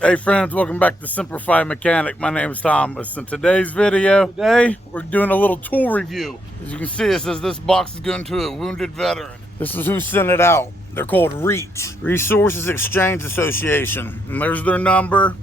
Hey friends, welcome back to Semper Mechanic. My name is Thomas. In today's video, we're doing a little tool review. As you can see, it says this box is going to a wounded veteran. This is who sent it out. They're called REAT, Resources Exchange Association. And there's their number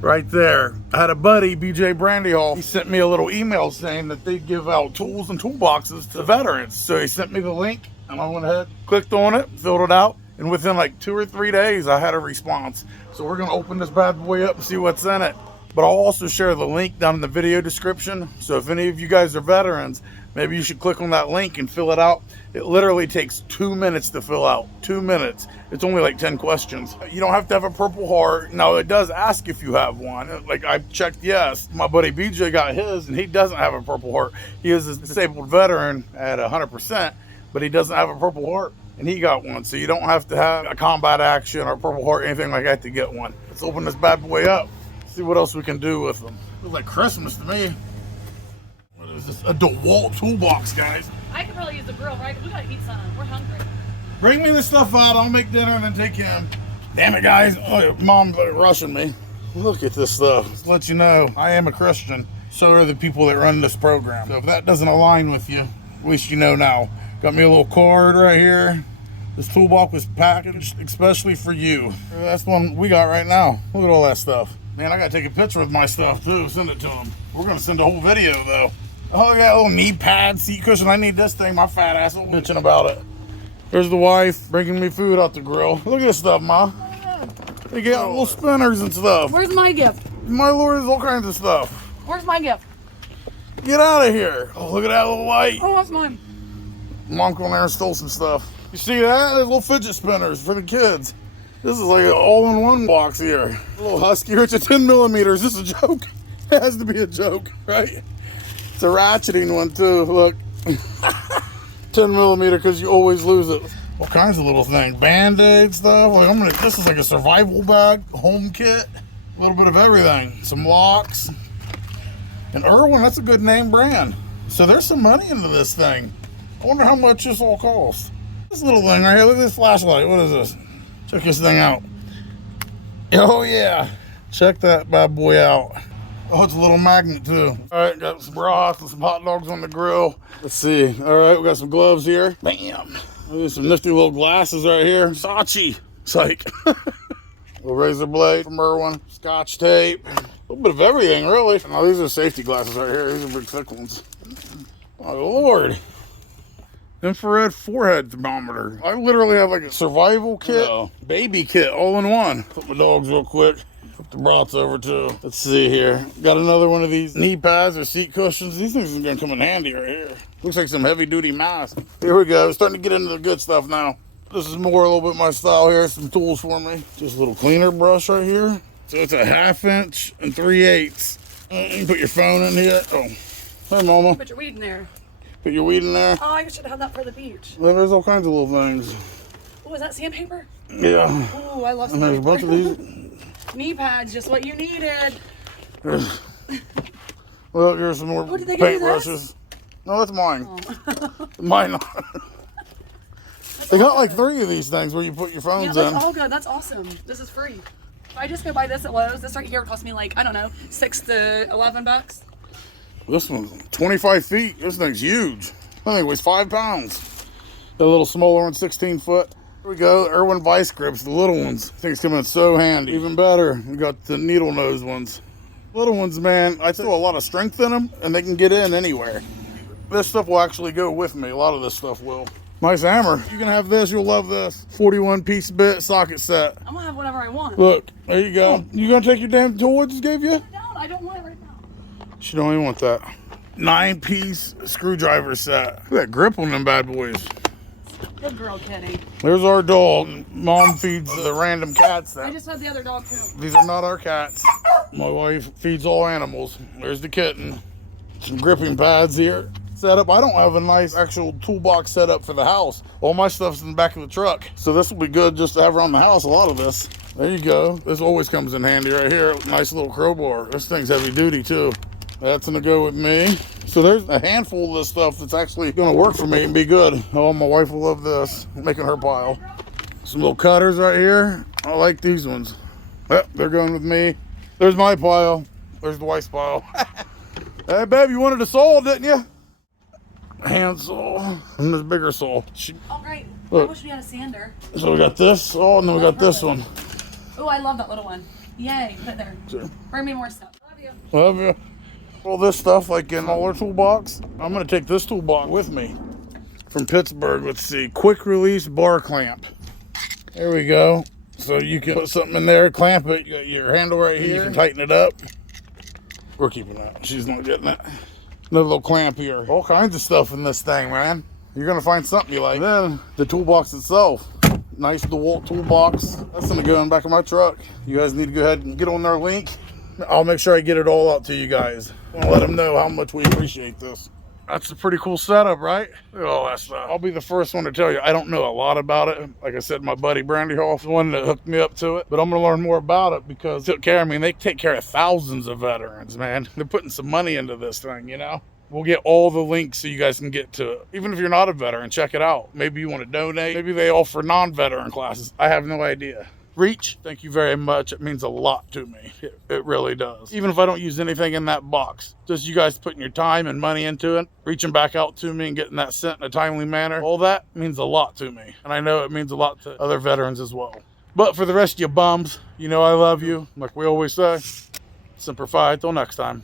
right there. I had a buddy, BJ Brandyhall, he sent me a little email saying that they give out tools and toolboxes to veterans. So he sent me the link and I went ahead, clicked on it, filled it out. And within like 2 or 3 days, I had a response. So we're gonna open this bad boy up and see what's in it. But I'll also share the link down in the video description. So if any of you guys are veterans, maybe you should click on that link and fill it out. It literally takes 2 minutes to fill out, 2 minutes. It's only like 10 questions. You don't have to have a Purple Heart. Now it does ask if you have one. Like I checked yes. My buddy BJ got his and he doesn't have a Purple Heart. He is a disabled veteran at 100%, but he doesn't have a Purple Heart. And he got one, so you don't have to have a combat action or Purple Heart, anything like that to get one. Let's open this bad boy up, see what else we can do with them. Looks like Christmas to me. What is this? A DeWalt toolbox, guys. I could probably use the grill, right? We gotta eat something. We're hungry. Bring me this stuff out. I'll make dinner and then take him. Damn it, guys. Oh, Mom's rushing me. Look at this stuff. Just to let you know, I am a Christian. So are the people that run this program. So if that doesn't align with you, at least you know now. Got me a little card right here. This toolbox was packaged especially for you. That's the one we got right now. Look at all that stuff. Man, I gotta take a picture with my stuff too, send it to them. We're gonna send a whole video though. Oh yeah, a little knee pad, seat cushion. I need this thing, my fat ass will bitching about it. There's the wife bringing me food out the grill. Look at this stuff, Ma. They got little spinners and stuff. Where's my gift? My lord, there's all kinds of stuff. Where's my gift? Get out of here. Oh, look at that little light. Oh, that's mine. Mom went there and stole some stuff. You see that? There's little fidget spinners for the kids. This is like an all-in-one box here. A little husky. It's a 10 millimeters. Is this a joke? It has to be a joke, right? It's a ratcheting one too. Look, 10 millimeter because you always lose it. All kinds of little things. Band-aid stuff. Like this is like a survival bag, home kit, a little bit of everything. Some locks. And Irwin, that's a good name brand. So there's some money into this thing. I wonder how much this all costs. This little thing right here, look at this flashlight. What is this? Check this thing out. Oh yeah, check that bad boy out. Oh, it's a little magnet too. All right, got some broth and some hot dogs on the grill. Let's see. All right, we got some gloves here. Bam. There's some nifty little glasses right here. Sachi. Psych. Little razor blade from Irwin. Scotch tape. A little bit of everything, really. Now, these are safety glasses right here. These are big thick ones. My Lord. Infrared forehead thermometer. I literally have like a survival kit, baby kit, all in one. Put my dogs real quick. Put the broths over too. Let's see here. Got another one of these knee pads or seat cushions. These things are gonna come in handy right here. Looks like some heavy duty mask. Here we go. Starting to get into the good stuff now. This is more a little bit my style here. Some tools for me. Just a little cleaner brush right here. So it's a 1/2 inch and 3/8. You can put your phone in here. Oh, hey Mama. Put your weed in there. Put your weed in there. Oh, I should have had that for the beach. Well, there's all kinds of little things. Oh, is that sandpaper? Yeah. Oh, I love And there's a bunch of these. knee pads, just what you needed. Well, here's some more paintbrushes. No, that's mine. Oh. Mine. They got like 3 of these things where you put your phones in. That's all good. That's awesome. This is free. If I just go buy this at Lowe's, this right here would cost me like, I don't know, $6 to $11. This one's 25 feet. This thing's huge. I think it weighs 5 pounds. The little smaller one, 16 foot. Here we go. Irwin vice grips, the little ones. Things come in so handy. Even better, we got the needle nose ones. Little ones, man, I throw a lot of strength in them and they can get in anywhere. This stuff will actually go with me. A lot of this stuff will. Nice hammer. You can have this. You'll love this. 41 piece bit socket set. I'm gonna have whatever I want. Look, there you go. You gonna take your damn tool I just gave you? I don't want it right now. She don't even want that. 9-piece screwdriver set. Look at that grip on them bad boys. Good girl, Kitty. There's our dog. Mom feeds the random cats. I just fed the other dog too. These are not our cats. My wife feeds all animals. There's the kitten. Some gripping pads here. Setup. I don't have a nice actual toolbox setup for the house. All my stuff's in the back of the truck. So this will be good just to have around the house, a lot of this. There you go. This always comes in handy right here. Nice little crowbar. This thing's heavy duty too. That's gonna go with me. So there's a handful of this stuff that's actually gonna work for me and be good. Oh, my wife will love this. I'm making her pile. Some little cutters right here. I like these ones. Yep, they're going with me. There's my pile. There's the wife's pile. Hey, babe, you wanted a saw, didn't you? Hand saw and this bigger saw. Oh, great. Look. I wish we had a sander. So we got this saw, and then we got this one. Oh, I love that little one. Yay, put it there. Sure. Bring me more stuff. Love you. Love you. All this stuff, like in all our toolbox, I'm gonna take this toolbox with me from Pittsburgh. Let's see, quick release bar clamp. There we go. So you can put something in there, clamp it, you got your handle right here, you can tighten it up. We're keeping that, she's not getting it. Another little clamp here. All kinds of stuff in this thing, man. You're gonna find something you like. Then the toolbox itself. Nice DeWalt toolbox. That's gonna go in the back of my truck. You guys need to go ahead and get on their link. I'll make sure I get it all out to you guys. I'll let them know how much we appreciate this. That's a pretty cool setup, right? Look at all that stuff. I'll be the first one to tell you, I don't know a lot about it. Like I said, my buddy Brandy Hoff is the one that hooked me up to it. But I'm gonna learn more about it because they took care of me, and they take care of thousands of veterans, man. They're putting some money into this thing, you know? We'll get all the links so you guys can get to it. Even if you're not a veteran, check it out. Maybe you want to donate. Maybe they offer non-veteran classes. I have no idea. Reach, thank you very much. It means a lot to me. It really does. Even if I don't use anything in that box, just you guys putting your time and money into it, reaching back out to me and getting that sent in a timely manner, all that means a lot to me. And I know it means a lot to other veterans as well. But for the rest of you bums, you know I love you. Like we always say, Semper Fi, till next time.